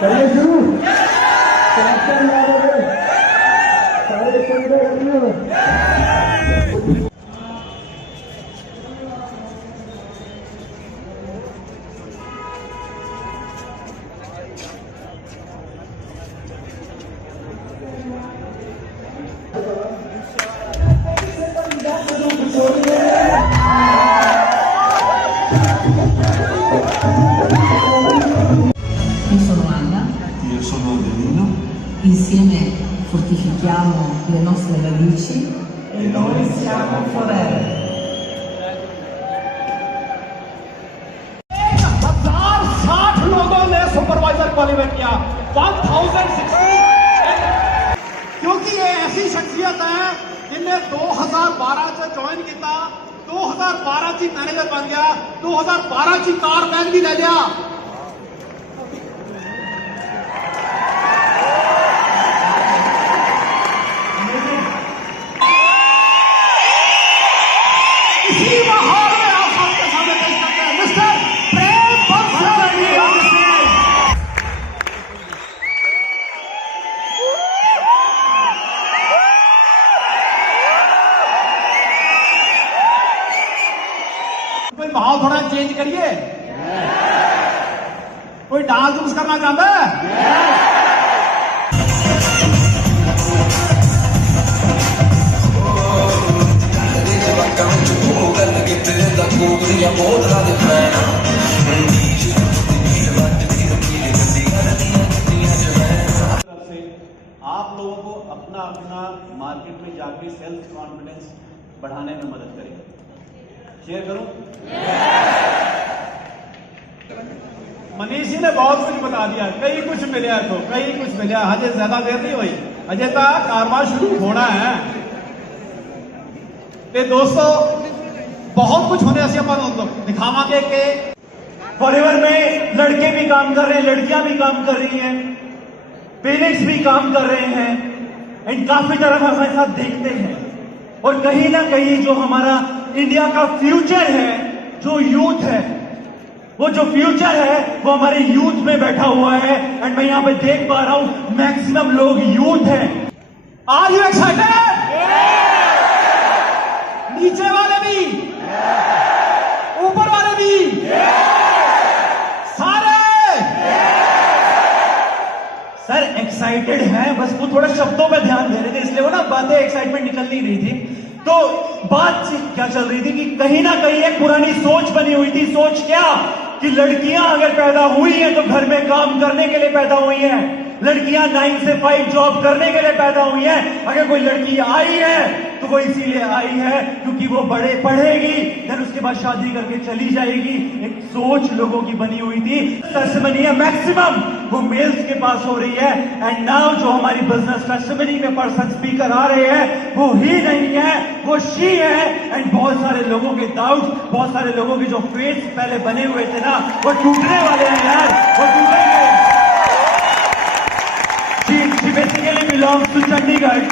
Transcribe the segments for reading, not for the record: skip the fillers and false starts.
चलिए शुरू। सारे Io sono Anna. Io sono Adelino. Insieme fortifichiamo le nostre radici e noi siamo Forever. 1060 लोगों ने सुपरवाइजर क्वालिफाई किया 1060। क्योंकि ये ऐसी शख्सियत है जिन्हें 2012 से ज्वाइन किया, 2012 ची मैनेजर बन गया, 2012 ची कार बैंक भी ले लिया। इसी माहौल में आप सबके सामने पेश करते हैं मिस्टर प्रेम बंसल। कोई माहौल थोड़ा चेंज करिए। कोई डांस डूंस करना चाहता है? आप लोगों को अपना अपना मार्केट में जाके सेल्फ कॉन्फिडेंस बढ़ाने में मदद करेगा। शेयर करूं? मनीष जी ने बहुत कुछ बता दिया, कई कुछ मिले तो कई कुछ मिले। अजय ज्यादा देर नहीं हुई, अजय तो कारवां शुरू होना है। ते दोस्तों बहुत कुछ होने से अपन दिखावांगे कि फॉरएवर में लड़के भी काम कर रहे हैं, लड़कियां भी काम कर रही हैं, पेरेंट्स भी काम कर रहे हैं, एंड काफी तरफ हमारे साथ देखते हैं। और कहीं ना कहीं जो हमारा इंडिया का फ्यूचर है, जो यूथ है, वो जो फ्यूचर है वो हमारे यूथ में बैठा हुआ है। एंड मैं यहाँ पे देख पा रहा हूं मैक्सिमम लोग यूथ हैं। Are you excited? नीचे वाले भी, ऊपर वाले भी, सारे सर एक्साइटेड हैं, बस वो थोड़ा शब्दों पे ध्यान दे रहे थे, इसलिए वो ना बातें एक्साइटमेंट निकल नहीं रही थी। तो बात क्या चल रही थी कि कहीं ना कहीं एक पुरानी सोच बनी हुई थी। सोच क्या कि लड़कियां अगर पैदा हुई हैं तो घर में काम करने के लिए पैदा हुई हैं, लड़कियां 9 से 5 जॉब करने के लिए पैदा हुई हैं। अगर कोई लड़की आई है तो वो इसीलिए आई है क्योंकि वो बड़े पढ़ेगी, फिर उसके बाद शादी करके चली जाएगी। एक सोच लोगों की बनी हुई थी, टेस्टिमनी है मैक्सिमम वो मेल्स के पास हो रही है। एंड नाउ जो हमारी बिजनेस टेस्टिमनी में पर्सन स्पीकर आ रहे हैं वो ही नहीं है, वो शी है। एंड बहुत सारे लोगों के डाउट, बहुत सारे लोगों के जो फेट्स पहले बने हुए थे ना वो टूटने वाले हैं यार, वो टूटेंगे। She basically belongs to Chandigarh.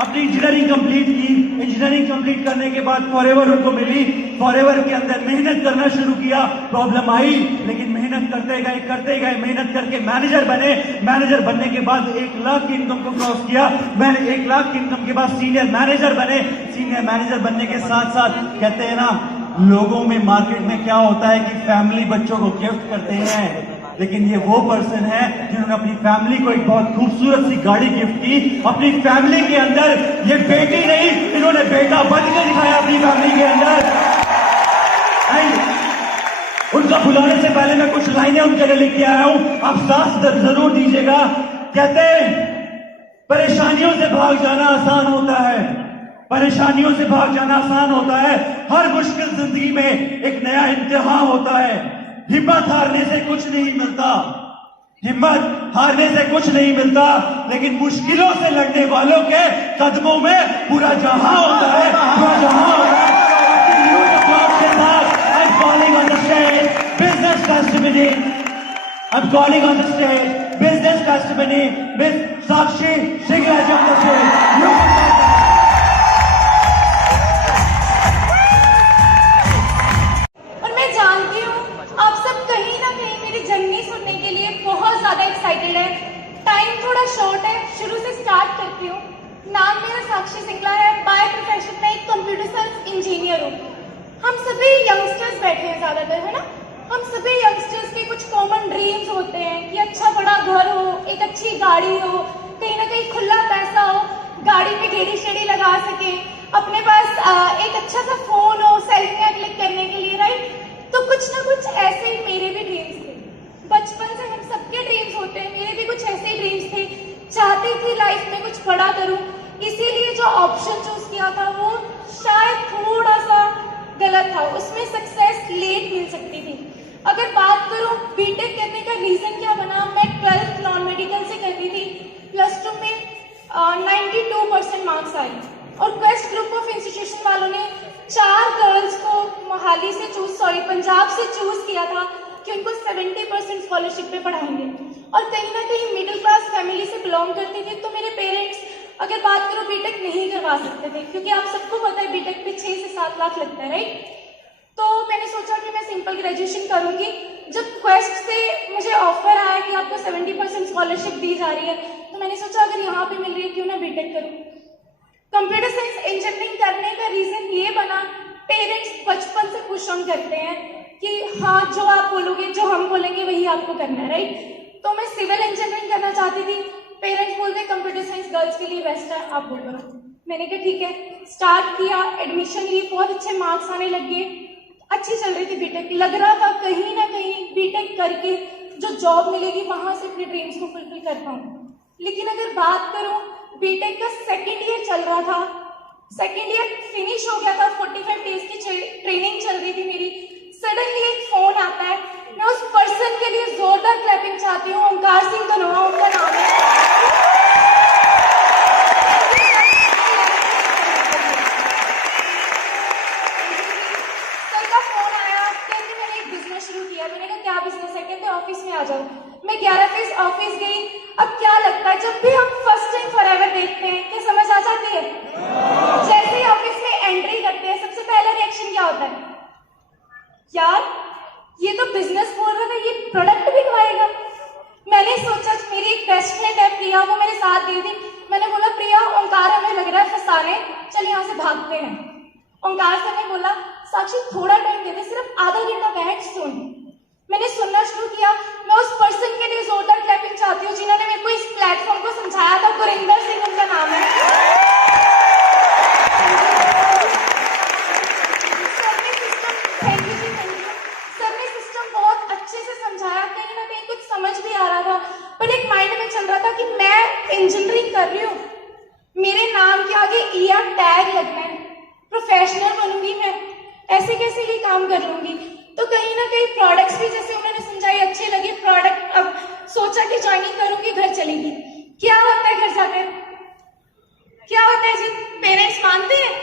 अपनी इंजीनियरिंग कंप्लीट की, इंजीनियरिंग कंप्लीट करने के बाद फॉरएवर उनको मिली। फॉरएवर के अंदर मेहनत करना शुरू किया, प्रॉब्लम आई लेकिन मेहनत करते गए, मेहनत करके मैनेजर बने। मैनेजर बनने के बाद 1 लाख की इनकम को क्रॉस किया। मैंने 1 लाख की इनकम के बाद सीनियर मैनेजर बने। सीनियर मैनेजर बनने के साथ साथ कहते हैं ना लोगों में मार्केट में क्या होता है कि फैमिली बच्चों को गिफ्ट करते हैं, लेकिन ये वो पर्सन है जिन्होंने अपनी फैमिली को एक बहुत खूबसूरत सी गाड़ी गिफ्ट की। अपनी फैमिली के अंदर ये बेटी नहीं, इन्होंने बेटा बन के दिखाया अपनी फैमिली के अंदर। उनका बुलाने से पहले मैं कुछ लाइनें उनके लिए लिख के आया हूं, आप साथ जरूर दीजिएगा। कहते हैं परेशानियों से भाग जाना आसान होता है, परेशानियों से भाग जाना आसान होता है। हर मुश्किल जिंदगी में एक नया इम्तिहान होता है। हिम्मत हारने से कुछ नहीं मिलता, हिम्मत हारने से कुछ नहीं मिलता, लेकिन मुश्किलों से लड़ने वालों के कदमों में पूरा जहां होता है, पूरा जहां होता है। I'm calling on the stage business testimony. I'm calling on the stage business testimony with Sakshi Singh on the stage. ज़्यादा एक्साइटेड है। टाइम थोड़ा शॉर्ट है, शुरू से स्टार्ट करती हूँ। नाम मेरा साक्षी सिंगला है। बाय प्रोफेशन में एक कंप्यूटर साइंस इंजीनियर हूँ। हम सभी यंगस्टर्स बैठे हैं ज़्यादातर, है ना। हम सभी यंगस्टर्स के कुछ कॉमन ड्रीम्स होते हैं कि अच्छा बड़ा घर हो, एक अच्छी गाड़ी हो, कहीं ना कहीं खुला पैसा हो, गाड़ी में गेड़ी शेड़ी लगा सके, अपने पास एक अच्छा सा फोन हो सेल्फियाँ क्लिक करने के लिए, राइट। तो कुछ ना कुछ ऐसे ही मेरे भी ड्रीम्स थे। बचपन से हम सबके ड्रीम्स होते हैं, मेरे भी कुछ ऐसे ही ड्रीम्स थे। चाहती थी लाइफ में कुछ बड़ा करूं, इसीलिए जो ऑप्शन चूज किया था वो शायद थोड़ा सा गलत था, उसमें सक्सेस लेट मिल सकती थी। अगर बात करूं बीटेक करने का रीजन क्या बना, मैं 12th नॉन मेडिकल से कर रही थी। +2 में 92% मार्क्स आए और क्वेस्ट ग्रुप ऑफ इंस्टीट्यूशन वालों ने 4 गर्ल्स को मोहाली से पंजाब से चूज किया था कि उनको 70% स्कॉलरशिप पे पढ़ाएंगे। और कहीं ना कहीं मिडिल क्लास फैमिली से बिलोंग करती थी, तो मेरे पेरेंट्स अगर बात करो बीटेक नहीं करवा सकते थे, क्योंकि आप सबको पता है बीटेक पे 6 से 7 लाख लगता है, राइट। तो मैंने सोचा कि मैं सिंपल ग्रेजुएशन करूंगी। जब क्वेस्ट से मुझे ऑफर आया कि आपको 70% स्कॉलरशिप दी जा रही है, तो मैंने सोचा अगर यहाँ पे मिल रही है क्यों ना बीटेक करूँ। कंप्यूटर साइंस इंजीनियरिंग करने का रीजन ये बना, पेरेंट्स बचपन से पुश ऑन करते हैं कि हाँ जो आप बोलोगे, जो हम बोलेंगे वही आपको करना है, राइट। तो मैं सिविल इंजीनियरिंग करना चाहती थी। पेरेंट्स बोलते कंप्यूटर साइंस गर्ल्स के लिए बेस्ट है, आप बोल करो। मैंने कहा ठीक है, स्टार्ट किया, एडमिशन ली, बहुत अच्छे मार्क्स आने लग गए, अच्छी चल रही थी बीटेक। लग रहा था कहीं ना कहीं बीटेक करके जो जॉब मिलेगी वहां से अपने ड्रीम्स को फुलफिल कर पाऊँ। लेकिन अगर बात करूं बीटेक का 2nd ईयर चल रहा था, 2nd ईयर फिनिश हो गया था, 45 डेज की ट्रेनिंग चल रही थी मेरी। सडनली एक फोन आता है, मैं उस पर्सन के लिए जोरदार क्लैपिंग चाहती हूँ। ओंकार सिंह धनोआ उनका नाम है। सर का फोन आया, कहते मैंने एक बिजनेस शुरू किया। मैंने कहा क्या बिजनेस है? कहते ऑफिस में आ जाओ। मैं 11 फेज ऑफिस गई। अब क्या लगता है जब भी हम फर्स्ट टाइम फॉरएवर देखते हैं, क्या समझ आ जाती है? जैसे ही ऑफिस में एंट्री करते हैं, सबसे पहला रिएक्शन क्या होता है? यार ये तो बिजनेस बोल रहा था, ये प्रोडक्ट बिकवाएगा। मैंने सोचा, मेरी एक बेस्ट फ्रेंड है प्रिया, वो मेरे साथ गई थी। मैंने बोला प्रिया ओंकार हमें लग रहा है फंसाने, चल यहाँ से भागते हैं। ओंकार सर ने बोला साक्षी थोड़ा टाइम दे दे, सिर्फ आधा घंटा बैठ सुन। मैंने सुनना शुरू किया। मैं उस पर्सन के लिए जोरदार क्लैपिंग चाहती हूँ जिन्होंने मेरे को इस प्लेटफॉर्म को समझाया था। गुरिंदर सिंह उनका नाम है। समझ भी आ रहा था, पर एक माइंड में चल रहा था कि मैं इंजीनियरिंग कर रही हूँ, मेरे नाम के आगे ईआर टैग लगना है, प्रोफेशनल बनूंगी मैं, ऐसे कैसे ये काम कर लूंगी। तो कहीं ना कहीं प्रोडक्ट्स भी जैसे उन्होंने समझाई अच्छे लगे प्रोडक्ट। अब सोचा कि ज्वाइनिंग करूंगी, घर चलेगी। क्या होता है घर जाकर? क्या होता है जी? पेरेंट्स मानते हैं।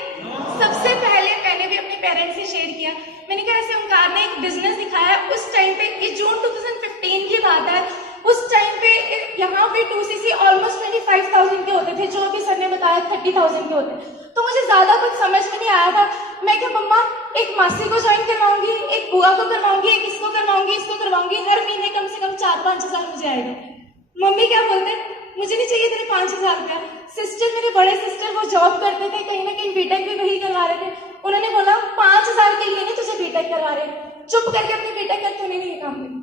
सबसे पहले मैंने भी अपने पेरेंट्स से शेयर किया। मैंने कहा ऐसे ओंकार ने एक बिजनेस दिखाया। उस टाइम पे, ये जून 2015 की बात है, उस टाइम पे यहाँ पे 2cc ऑलमोस्ट 25,000 के होते थे, जो अभी सर ने बताया 30,000 के होते। तो मुझे ज्यादा कुछ समझ में नहीं आया था। मैं क्या मम्मा एक मासी को ज्वाइन करवाऊंगी, एक बुआ को करवाऊंगी, एक इसको करवाऊंगी, इसको करवाऊंगी, हर महीने कम से कम 4-5 हजार मुझे आएगा। मम्मी क्या बोलते, मुझे नहीं चाहिए तेरे 5,000 रुपया। सिस्टर, मेरे बड़े सिस्टर, वो जॉब करते थे, कहीं ना कहीं बीटेक भी वही करवा रहे थे। उन्होंने बोला 5,000 के लिए नहीं तुझे बीटेक करवा रहे, चुप करके अपनी बीटेक कर, तूने नहीं ये काम किया।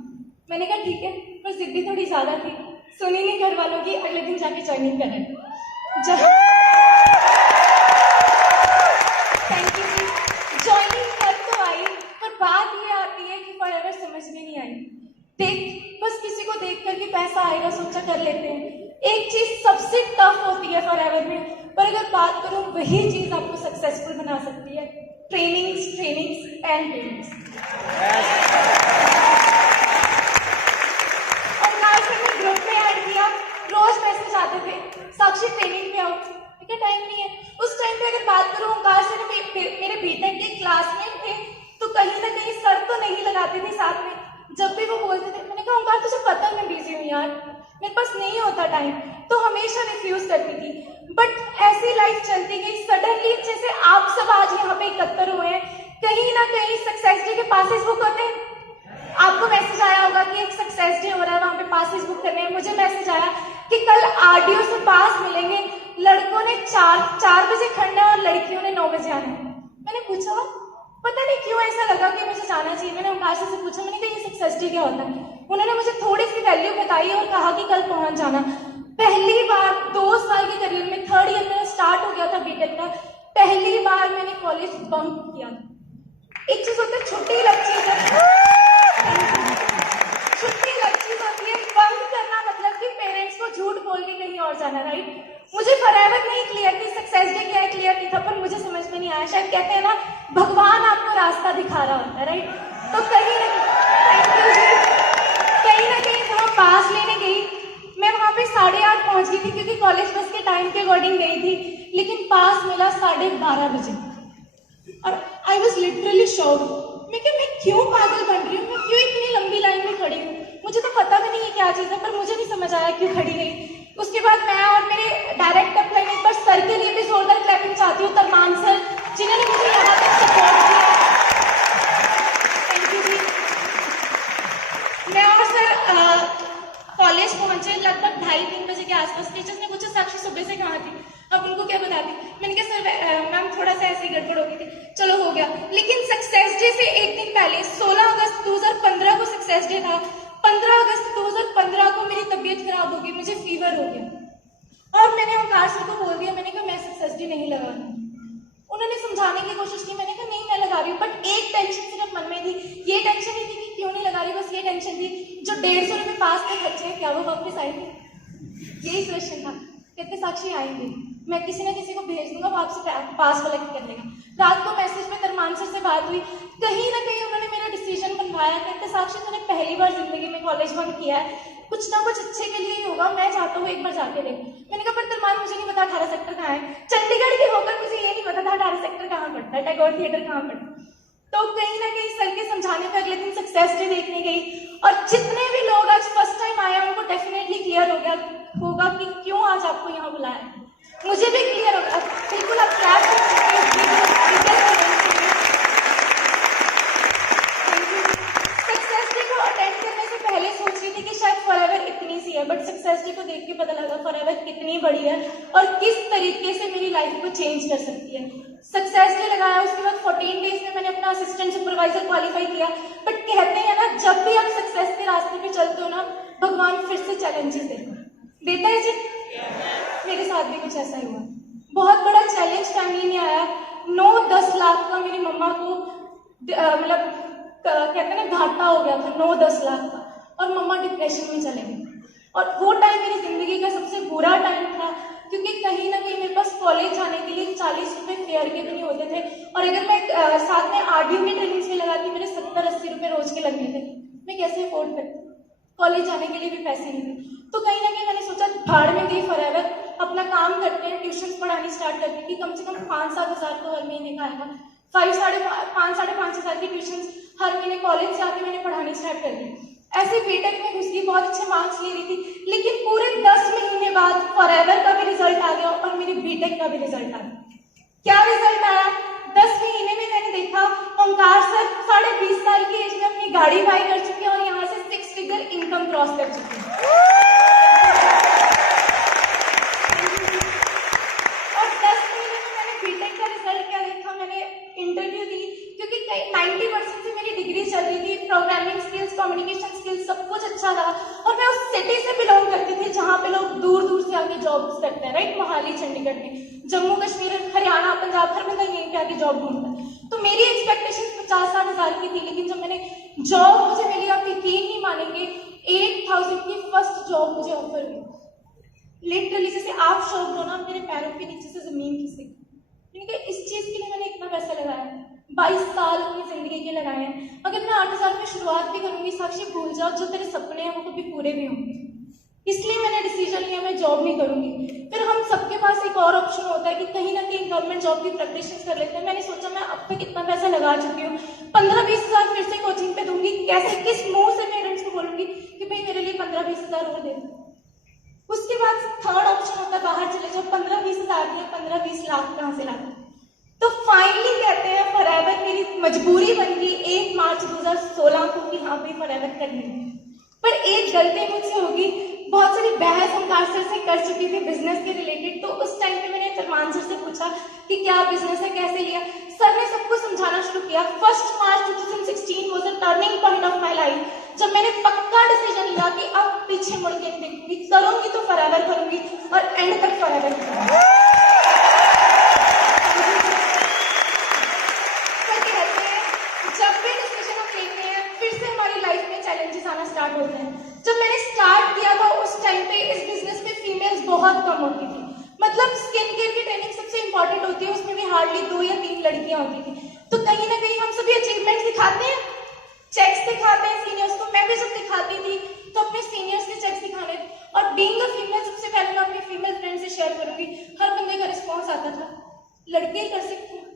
मैंने कहा ठीक है, पर जिद्दी थोड़ी ज्यादा थी, सुनी नहीं घर वालों की। अगले दिन जाके ज्वाइनिंग करें। Thank you ji. ज्वाइनिंग कर तो आई, पर बात ये आती है कि फॉरएवर समझ में नहीं आई। बस किसी को देख करके पैसा आएगा सोचा कर लेते हैं। एक चीज सबसे टफ होती है फॉरएवर में, पर अगर बात करूं वही चीज आपको सक्सेसफुल बना सकती है। Trainings and trainings. ग्रुप में ऐड किया, रोज मैसेज आते थे साक्षी ट्रेनिंग पे आओ। ठीक है, टाइम नहीं है। उस टाइम पे अगर बात करूं, ओंकार से मेरे बीटेक के क्लासमेट थे, तो कहीं ना कहीं सर तो नहीं लगाते थे साथ में। जब भी वो बोलते थे, मैंने कहा ओंकार तुझे पता है मैं बिजी हूँ यार, मेरे पास नहीं होता टाइम, तो हमेशा रिफ्यूज करती थी। बट ऐसी लाइफ चलती गई। सडनली जैसे आप सब आज यहाँ पे एकत्र हुए हैं, कहीं ना कहीं सक्सेस डे के पासेस बुक होते हैं। आपको मैसेज आया होगा कि एक सक्सेस डे हो रहा है, वहां पे पास क्लासेस बुक करने हैं। मुझे मैसेज आया कि कल आरडीओ से पास मिलेंगे, लड़कों ने 4 बजे खड़ना है और लड़कियों ने 9 बजे आना है। मैंने पूछा पता नहीं क्यों ऐसा लगा कि मुझे जाना चाहिए। मैंने ओंकार से पूछा, मैंने कहा ये सक्सेस डे क्या होता है? उन्होंने मुझे थोड़ी सी वैल्यू बताई और कहा कि कल पहुंच जाना। पहली बार 2 साल के करियर में 3rd ईयर में स्टार्ट हो गया था बीटेक का, पहली बार मैंने कॉलेज बंक किया। एक चीज होती है छुट्टी लग चीज छुट्टी लग चीज होती है, बंक करना मतलब कि पेरेंट्स को झूठ बोल के कहीं और जाना, राइट? मुझे फॉरएवर नहीं क्लियर थी सक्सेस डे क्या है, क्लियर नहीं था, पर मुझे समझ में नहीं आया। शायद कहते हैं ना भगवान आपको रास्ता दिखा रहा होता है, राइट? तो कहीं ना कहीं वहाँ पास लेने गई मैं, वहाँ पे 8:30 पहुँच गई थी क्योंकि कॉलेज बस के टाइम के अकॉर्डिंग गई थी, लेकिन पास मिला 12:30 बजे और आई वॉज लिटरली शॉक। मैं क्यों पागल बन रही हूँ, मैं क्यों इतनी लंबी लाइन में खड़ी हूँ? मुझे तो पता भी नहीं है क्या चीज़ है, पर मुझे नहीं समझ आया क्यों खड़ी रही। उसके बाद मैं और मेरे डायरेक्ट अपलाइन एक बार सर के लिए भी जोरदार क्लैपिंग चाहती हूँ, तरमान सर, जिन्होंने मुझे यहाँ तक सपोर्ट किया। थैंक यू जी। मैं और सर कॉलेज पहुंचे लगभग 2:30-3 बजे के आसपास। टीचर्स ने पूछा साक्षी सुबह से कहाँ थी, अब उनको क्या बताती? मैंने कहा सर मैम थोड़ा सा ऐसे ही गड़बड़ हो गई थी, चलो हो गया। लेकिन सक्सेस डे से एक दिन पहले 16 अगस्त 2015 को सक्सेस डे था। 15 अगस्त 2015 को मेरी तबीयत खराब हो गई, मुझे फीवर हो गया और मैंने ओंकार सर को बोल दिया, मैंने कहा मैं सक्सेस डे नहीं लगा रही। उन्होंने समझाने की कोशिश की, मैंने कहा नहीं मैं लगा रही हूँ, बट एक टेंशन सिर्फ मन में थी। ये टेंशन नहीं थी कि क्यों नहीं लगा रही, बस ये टेंशन थी जो 150 रुपये पास के खर्चे हैं क्या वो वापस आएंगे, यही क्वेश्चन था। कहते साक्षी आएंगे, मैं किसी ना किसी को भेज दूंगा, वो आपसे पास वाला कर लेगा। रात को मैसेज में तरमान सर से बात हुई, कहीं ना कहीं उन्होंने मेरा डिसीजन बनवाया। कहते साक्षी तूने पहली बार जिंदगी में कॉलेज बंक किया है, कुछ ना कुछ अच्छे के लिए ही होगा, मैं चाहता हूँ एक बार जाके देख। मैंने कहा पर तरमान मुझे नहीं पता 18 सेक्टर कहाँ है, चंडीगढ़ के होकर मुझे ये नहीं पता था 18 सेक्टर कहाँ पड़ता है, टैगोर थिएटर कहाँ पड़ता है। तो कहीं ना कहीं सर के समझाने पर अगले दिन सक्सेस डे देखने गई और जितने भी लोग आज फर्स्ट टाइम आए उनको डेफिनेटली क्लियर हो गया होगा कि क्यों आज आपको यहाँ बुलाया। मुझे भी क्लियर होगा, बिल्कुल आप क्लैप कर सकते हैं। सक्सेस डे को अटेंड करने से पहले सोच रही थी कि शायद फॉरएवर इतनी सी है, बट सक्सेस डे को देख के पता लगा फॉरएवर कितनी बड़ी है और किस तरीके से मेरी लाइफ को चेंज कर सकती है। सक्सेस डे लगाया, उसके बाद 14 डेज में मैंने अपना असिस्टेंट सुपरवाइजर क्वालिफाई किया। बट कहते हैं ना जब भी आप सक्सेस के रास्ते पे चलते हो ना, भगवान फिर से चैलेंजेस देता है जी। मेरे साथ भी कुछ ऐसा ही हुआ। बहुत बड़ा चैलेंज फैमिली में आया, 9-10 लाख का मेरी मम्मा को मतलब कहते हैं ना घाटा हो गया था, 9-10 लाख का, और मम्मा डिप्रेशन में चले गई। और वो टाइम मेरी जिंदगी का सबसे बुरा टाइम था क्योंकि कहीं ना कहीं मेरे पास कॉलेज जाने के लिए 40 रुपये फेयर के भी नहीं होते थे, और अगर मैं साथ में आरडीओ की ट्रेनिंग्स में लगाती मेरे 70-80 रुपये रोज के लगने थे। मैं कैसे अफोर्ड करती, कॉलेज जाने के लिए भी पैसे नहीं थे। तो कहीं ना कहीं मैंने सोचा भाड़ में गई फॉरएवर, अपना काम करते हैं, ट्यूशन पढ़ानी स्टार्ट करती थी। कम से कम 5-7 हज़ार तो हर महीने का आएगा, 5-5.5 हज़ार की ट्यूशन हर महीने कॉलेज से आके मैंने पढ़ानी स्टार्ट कर दी। ऐसे बीटेक में घुस गई, बहुत अच्छे मार्क्स ले रही थी, लेकिन पूरे 10 महीने बाद फॉरएवर का भी रिजल्ट आ गया और मेरे बीटेक का भी रिजल्ट आ गया। क्या रिजल्ट आया? 10 महीने में मैंने देखा ओंकार सर 20.5 साल की एज में अपनी गाड़ी बाई कर चुके हैं और यहाँ से 6 फिगर इनकम क्रॉस कर चुके हैं। और 10 महीने में मैंने बीटेक का रिजल्ट क्या देखा, मैंने इंटरव्यू दी क्योंकि 90% से मेरी डिग्री चल रही थी, प्रोग्रामिंग स्किल्स, कम्युनिकेशन स्किल्स सब कुछ अच्छा था। और मैं उस सिटी से बिलोंग करती थी जहाँ पे लोग दूर दूर से आके जॉब करते हैं, राइट? मोहाली, चंडीगढ़ में, जम्मू कश्मीर, हरियाणा, पंजाब, हर बंदा यहीं पे आके जॉब ढूंढता है। तो मेरी एक्सपेक्टेशन 50-60 हज़ार की थी, लेकिन जब मैंने जॉब मुझे मिली, आप यकीन नहीं मानेंगे 8000 की फर्स्ट जॉब मुझे ऑफर हुई। लिटरली जैसे आप शॉक हो ना, मेरे पैरों के नीचे से जमीन खिसक। इस चीज के लिए मैंने इतना पैसा लगाया, 22 साल अपनी जिंदगी के लगाए हैं। अगर मैं 8,000 में शुरुआत भी करूंगी, साक्षी भूल जाओ जो तेरे सपने हैं वो कभी पूरे भी होंगे। इसलिए मैंने डिसीजन लिया मैं जॉब नहीं करूंगी। फिर हम सबके पास एक और ऑप्शन होता है कि कहीं ना कहीं गवर्नमेंट जॉब की प्रिपरेशन कर लेते हैं। मैंने सोचा मैं अब तक इतना पैसा लगा चुकी हूँ, 15-20 हज़ार फिर से कोचिंग पे दूंगी। कैसे, किस मुंह से पेरेंट्स को बोलूंगी कि भाई मेरे लिए 15-20 हज़ार और दे दो। उसके बाद थर्ड ऑप्शन होता है बाहर चले जाओ, 15-20 हज़ार या 15-20 लाख कहाँ से लाते। तो फाइनली कहते हैं फॉरएवर मेरी मजबूरी बन गई 1 मार्च 2016 को कि हाँ भाई फॉरएवर करनी है। पर एक गलती मुझसे होगी, बहुत सारी बहस ओंकार सर से कर चुकी थी बिजनेस के रिलेटेड। तो उस टाइम पे मैंने सलमान सर से पूछा कि क्या बिजनेस है, कैसे लिया। सर ने सबको समझाना शुरू किया। 1 मार्च 2016 was a turning point of my life, जब मैंने पक्का डिसीजन लिया कि अब पीछे मुड़ के नहीं देखूंगी, करूंगी तो फॉरएवर करूंगी और एंड तक फॉरएवर करूंगी। जब भी डिसीजन हम लेते हैं फिर से हमारी लाइफ में चैलेंजेस आना स्टार्ट होते हैं। जब मैंने स्टार्ट किया था उस टाइम पे इस बिजनेस में फीमेल्स बहुत कम होती थी। मतलब स्किन केयर की ट्रेनिंग सबसे इंपॉर्टेंट होती है, उसमें भी हार्डली 2 या 3 लड़कियां होती थी। तो कहीं ना कहीं हम सभी अचीवमेंट्स दिखाते हैं, चेक्स दिखाते हैं सीनियर्स को। मैं भी जब दिखाती थी तो अपने सीनियर्स के चेक्स दिखाने थे। और बीइंग अ फीमेल, सबसे पहले मैं अपनी फीमेल फ्रेंड से शेयर करूंगी, हर बंदे का रिस्पॉन्स आता था, लड़के कर सकते हैं,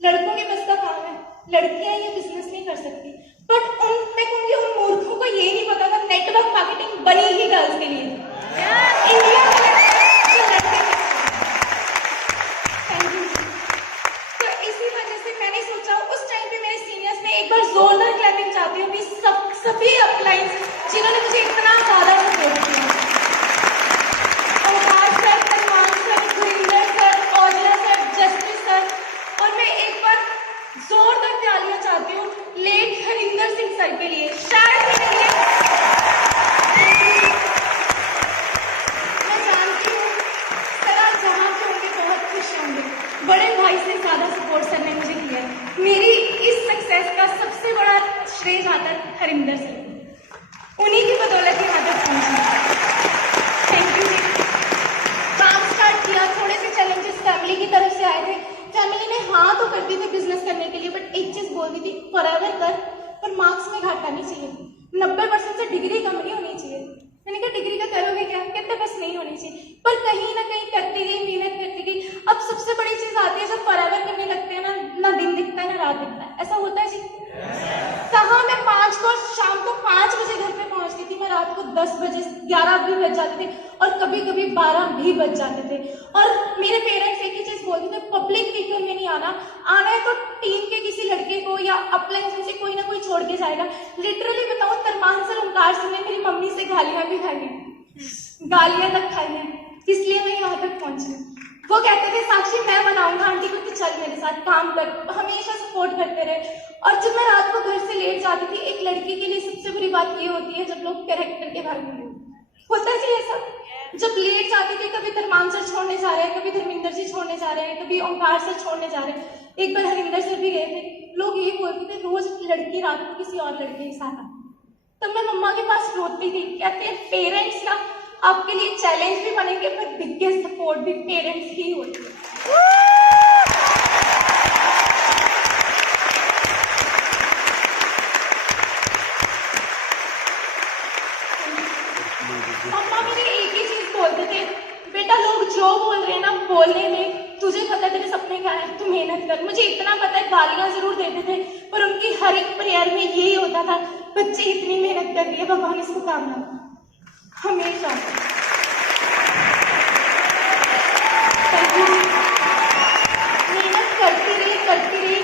लड़कों के बस का काम है, लड़कियां ये बिजनेस नहीं कर सकती। बट मैं कहूंगी उन मूर्खों को ये नहीं पता था नेटवर्क मार्केटिंग बनी ही गर्ल्स के लिए। इंडिया में जो लड़के, थैंक यू। तो इसी वजह से मैंने सोचा, उस टाइम पे मेरे सीनियर्स ने, एक बार जोरदार क्लैपिंग चाहती हूँ कि सभी अपलाइन जिन्होंने मुझे इतना ज्यादा सपोर्ट किया, Omkar sir, Salman sir, Gurinder sir, Aujla sir, justice sir, और मैं एक बार जोरदार तालियां चाहती हूँ लेट हरिंदर सिंह सर के लिए। शायद मेरे लिए, मैं जानती हूँ सर आप जहाँ पे होंगे बहुत खुश होंगे। बड़े भाई से ज्यादा सपोर्ट सर ने मुझे किया है। मेरी इस सक्सेस का सबसे बड़ा श्रेय जाता है हरिंदर सर को, उन्हीं की बदौलत यहाँ तक पहुंची। Thank you. काम स्टार्ट किया, थोड़े से चैलेंजेस फैमिली की तरफ से आए थे। फैमिली ने हाँ तो कर दी थी बिजनेस करने के लिए, बट एक चीज बोल दी थी, फॉरएवर कर पर मार्क्स में घाटा नहीं चाहिए, 90% से डिग्री कम नहीं होनी चाहिए। मैंने कहा डिग्री का करोगे क्या, कहते बस नहीं होनी चाहिए। पर कहीं ना कहीं करती गई, मेहनत करती गई। अब सबसे बड़ी चीज आती है, जब फॉरएवर करने लगते हैं ना दिन दिखता है ना रात दिखता है। ऐसा होता है जी? कहाँ मैं 5 को शाम को 5 बजे घर पे पहुंचती थी, मैं रात को 10 बजे 11 भी बज जाते थे और कभी कभी 12 भी बज जाते थे। और मेरे पेरेंट्स एक ही चीज बोलते थे, पब्लिक व्हीकल में नहीं आना, आना है तो टीम के किसी लड़के को या अपलाइन में से कोई ना कोई छोड़ के जाएगा। लिटरली बताऊं, तरमान सर, ओंकार सर ने मेरी मम्मी से गालियां भी खाई हैं, गालियां तक खाई हैं, इसलिए मैं यहाँ तक पहुंची। वो कहते थे साक्षी मैं बनाऊंगा आंटी को, तो चल मेरे साथ काम कर, हमेशा सपोर्ट करते रहे। और जब मैं रात को घर से लेट जाती थी, एक लड़की के लिए सबसे बुरी बात ये होती है जब लोग कैरेक्टर के बारे में होता है जी ऐसा। जब लेट जाती थी, कभी धर्मान सर छोड़ने जा रहे हैं, कभी धर्मिंदर जी छोड़ने जा रहे हैं, कभी ओंकार सर छोड़ने जा रहे हैं, एक बार हरिंदर सर भी गए थे। लोग ये बोलते थे रोज लड़की रात को किसी और लड़के के साथ आती। तब मैं मम्मा के पास रोती थी, कहते हैं पेरेंट्स ना आपके लिए चैलेंज भी बनेंगे, पर बिगेस्ट सपोर्ट भी पेरेंट्स ही होते हैं। मम्मा मेरे एक ही चीज बोलते थे, बेटा लोग जो बोल रहे हैं ना बोलने में, तुझे पता है तेरे सपने क्या है, तू मेहनत कर। मुझे इतना पता है गालियां जरूर देते थे, पर उनकी हर एक प्रेयर में यही होता था, बच्चे इतनी मेहनत कर रही है, भगवान इसको कामयाब हमेशा। मेहनत करती रही।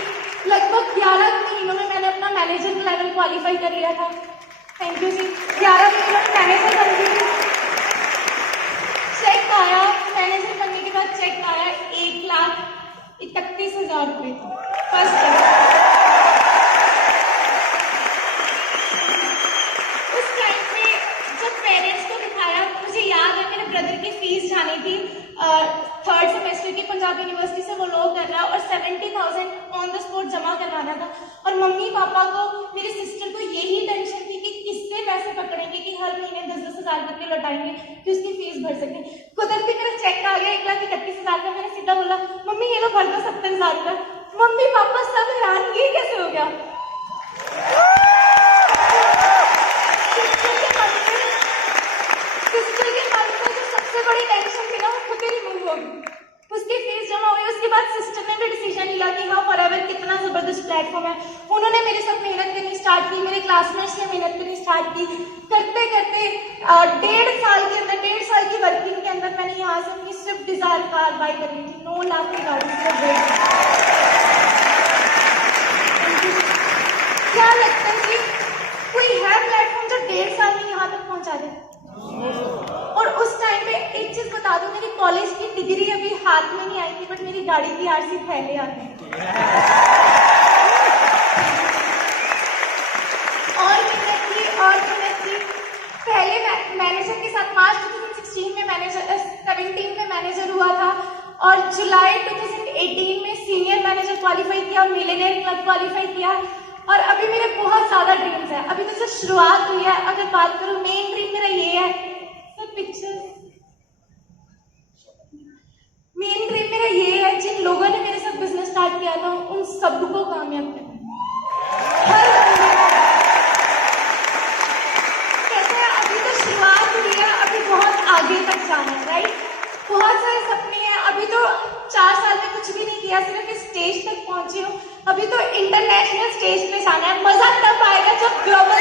लगभग 11 महीनों में मैंने अपना मैनेजर लेवल क्वालिफाई कर लिया था। थैंक यू जी। 11 महीनों में मैनेजर बन गई। चेक आया, मैनेजर बनने के बाद चेक आया 1,31,000 रुपये फर्स्ट टाइम। उस टाइम पे जब पेरेंट्स को दिखाया, मुझे याद है मेरे ब्रदर की फीस जानी थी 3rd सेमेस्टर की पंजाब यूनिवर्सिटी से, वो लोग कर रहा और 70,000 ऑन द स्पॉट जमा करवाना था। और मम्मी पापा को, मेरी सिस्टर को यही टेंशन थी कि किससे पैसे पकड़ेंगे कि हर महीने 10-10 हज़ार करके लौटाएंगे कि उसकी फीस भर सके। कुदरती मेरा चेक आ गया 1,31,000 का। मैंने सीधा बोला मम्मी ये लो भर दो 70,000 का। मम्मी पापा सब हैरान, ये कैसे हो गया। सिस्टर के मन में जो सबसे बड़ी टेंशन थी ना, वो खुद ही रिमूव हो गई। उसकी फीस जमा हुई। उसके बाद सिस्टर ने भी डिसीजन लिया कि हाँ फॉरएवर कितना जबरदस्त प्लेटफॉर्म है। उन्होंने मेरे साथ मेहनत करनी स्टार्ट की, मेरे क्लासमेट्स ने मेहनत करनी स्टार्ट की। करते करते 1.5 साल के अंदर, 1.5 साल की वर्किंग के अंदर मैंने यहाँ से अपनी स्विफ्ट डिजायर कार बाई कर ली थी। 9 लाख की गाड़ी सिर्फ। क्या लगता है कि कोई है प्लेटफॉर्म जो 1.5 साल में यहाँ तक पहुंचा दे। और उस टाइम पे एक चीज बता दूं, मेरी कॉलेज की डिग्री अभी हाथ में नहीं आई थी, बट मेरी गाड़ी की आरसी पहले आ गई। और मेहनत की पहले मैनेजर के साथ मार्च 2016 में मैनेजर 17 में मैनेजर हुआ था, और जुलाई 2018 में सीनियर मैनेजर क्वालिफाई किया, मिलियनेयर क्लब क्वालिफाई किया। और अभी मेरे बहुत ज्यादा ड्रीम्स हैं, अभी तो सिर्फ शुरुआत हुई है। अगर बात करूं, मेन ड्रीम मेरा ये है सर, पिक्चर्स। मेन ड्रीम मेरा ये है, जिन लोगों ने मेरे साथ बिजनेस स्टार्ट किया था उन सबको कामयाब करना। हर बंदे को। कहते हैं अभी तो शुरुआत हुई है, अभी बहुत आगे तक जाना है, राइट? बहुत सारे सपने हैं। अभी तो 4 साल में कुछ भी नहीं किया, सिर्फ इस स्टेज तक पहुंची हूँ। अभी तो इंटरनेशनल स्टेज पे जाना है। मजा तब आएगा जब ग्लोबल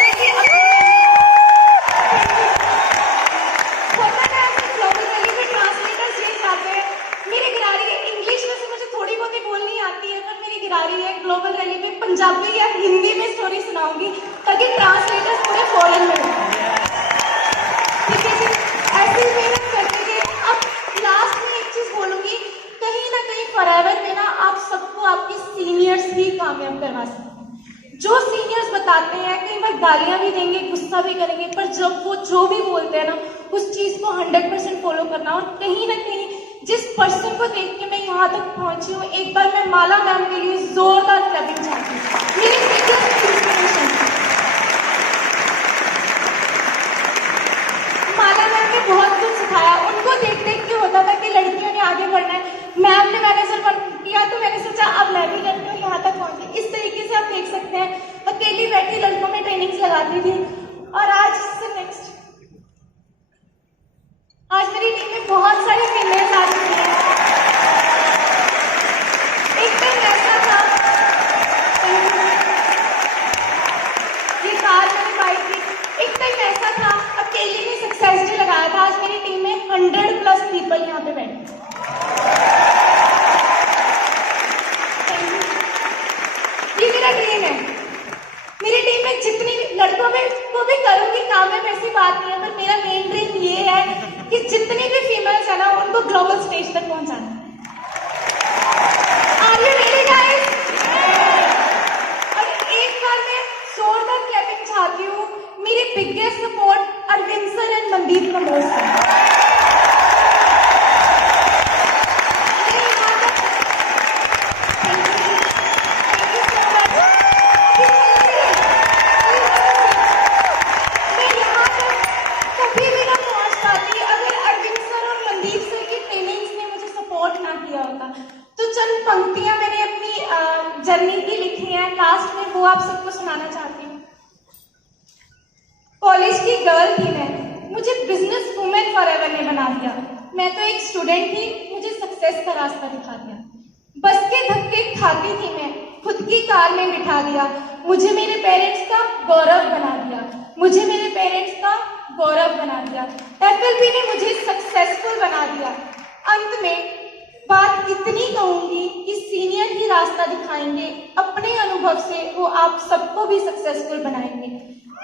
ट्रांसलेटर्स ये चाहते हैं। मेरी गिरारी है इंग्लिश में, से मुझे थोड़ी बहुत ही बोलनी आती है, पर मेरी गिरारी है ग्लोबल रैली में पंजाबी या हिंदी में स्टोरी सुनाऊंगी, ताकि ट्रांसलेटर्स पूरे फॉरेन में हो। ठीक है जी, ऐसी मेहनत करते गए। अब लास्ट में एक चीज बोलूंगी, कहीं ना कहीं फॉरएवर में ना आप सबको आपके सीनियर्स ही कामयाब करवा सकते हैं। जो सीनियर्स बताते हैं, कई बार गालियां भी देंगे, गुस्सा भी करेंगे, पर जब वो जो भी बोलते हैं ना, उस चीज को 100% फॉलो करना। और कहीं ना कहीं जिस पर्सन को देख के मैं यहाँ तक पहुंची हूँ, एक बार मैं माला मैम के लिए जोरदार क्लैपिंग चाहती हूँ। मेरी बिगेस्ट इंस्पिरेशन माला मैम ने बहुत कुछ सिखाया। उनको देख देख के होता था कि लड़कियों ने आगे बढ़ना है। मैम ने मैनेजर बन किया तो मैंने सोचा अब मैं भी करती हूँ, यहाँ तक पहुंची। इस तरीके से आप देख सकते हैं, अकेली बैठी लड़कों में ट्रेनिंग्स लगाती थी। और आज से नेक्स्ट, आज मेरी टीम में बहुत सारी फीमेल्स आ चुकी हैं। एक टाइम ऐसा था, ये कार मैंने बाई थी। एक टाइम ऐसा था, अकेली ने सक्सेस डे लगाया था। आज मेरी टीम में 100+ पीपल यहाँ पे बैठे। ये मेरा ड्रीम है। मेरी टीम में जितनी लड़कों में को भी करूंगी काम में, वैसी बात नहीं है, पर मेरा मेन ड्रीम ये है कि जितनी भी फीमेल्स है ना, उनको ग्लोबल स्टेज तक पहुंचाना। Are you ready guys? और एक बार मैं जोरदार क्लैपिंग चाहती हूँ मेरी biggest support Arvind sir and Mandeep Pramod sir. पंक्तियां मैंने अपनी जर्नी की लिखी हैं, लास्ट में वो आप सबको सुनाना चाहती हूँ। कॉलेज की गर्ल थी मैं, मुझे बिजनेस वुमेन फॉरएवर ने बना दिया। मैं तो एक स्टूडेंट थी, मुझे सक्सेस का रास्ता दिखा दिया। बस के धक्के खाती थी मैं, खुद की कार में बिठा दिया। मुझे मेरे पेरेंट्स का गौरव बना दिया, मुझे मेरे पेरेंट्स का गौरव बना दिया। FLB ने मुझे सक्सेसफुल बना दिया। अंत में बात इतनी कहूंगी कि सीनियर ही रास्ता दिखाएंगे, अपने अनुभव से वो आप सबको भी सक्सेसफुल बनाएंगे।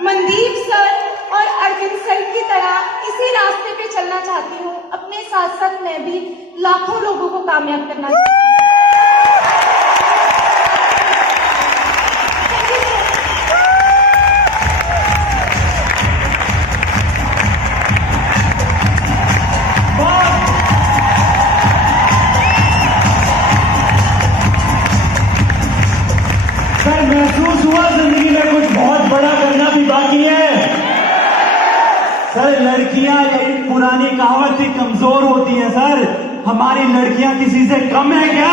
मनदीप सर और अरविंद सर की तरह इसी रास्ते पे चलना चाहती हूँ। अपने साथ साथ मैं भी लाखों लोगों को कामयाब करना चाहती हूँ। महसूस हुआ जिंदगी में कुछ बहुत बड़ा करना भी बाकी है। सर लड़कियां, यही पुरानी कहावत थी, कमजोर होती है। सर हमारी लड़कियां किसी से कम है क्या?